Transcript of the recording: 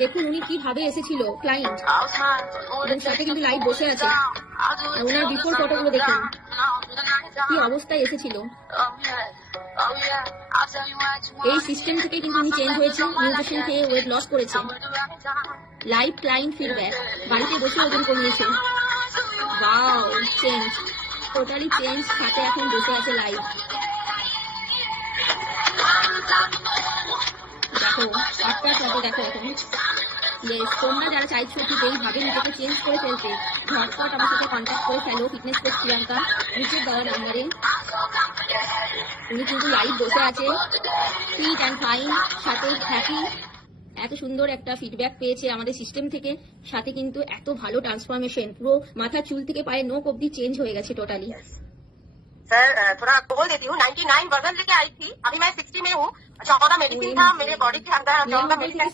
দেখুন উনি কিভাবে এসেছিল ক্লায়েন্ট, এবং সাথে কিন্তু লাইভ বসে আছে। ওনার বিফোর ফটোগুলো দেখুন কি অবস্থায় এসেছিল। এই সিস্টেম থেকে কিন্তু উনি চেঞ্জ হয়েছে, নিউট্রিশন খেয়ে ওয়েট লস করেছে। লাইভ ক্লায়েন্ট ফিডব্যাক, বাড়িতে বসে ওজন কমিয়েছে। Wow, change, totally change. সাথে এখন বসে আছে লাইভ। দেখো আটটার সাথে দেখো এখন। ইয়েস, তোমরা যারা চাইছো ঠিক এইভাবে নিজেকে চেঞ্জ করে ফেলতে, ঝটপট আমার সাথে কন্ট্যাক্ট করে ফেলো ফিটনেস কোচ প্রিয়াঙ্কা নিচের দেওয়া নাম্বারে। উনি কিন্তু লাইভ বসে আছে, ফিট অ্যান্ড ফাইন, সাথে হ্যাপি। এত সুন্দর একটা ফিডব্যাক পেয়েছে আমাদের সিস্টেম থেকে, সাথে কিন্তু এত ভালো ট্রান্সফরমেশন, পুরো মাথা চুল থেকে পায়ে নোক অব্দি চেঞ্জ হয়ে গেছে টোটালি। सर थोड़ा आपको बोल देती हूँ, 99 वजन लेके आई थी, अभी मैं 60 में हूँ। 14 मेडिसिन था मेरे बॉडी के अंदर, 14 मेडिसिन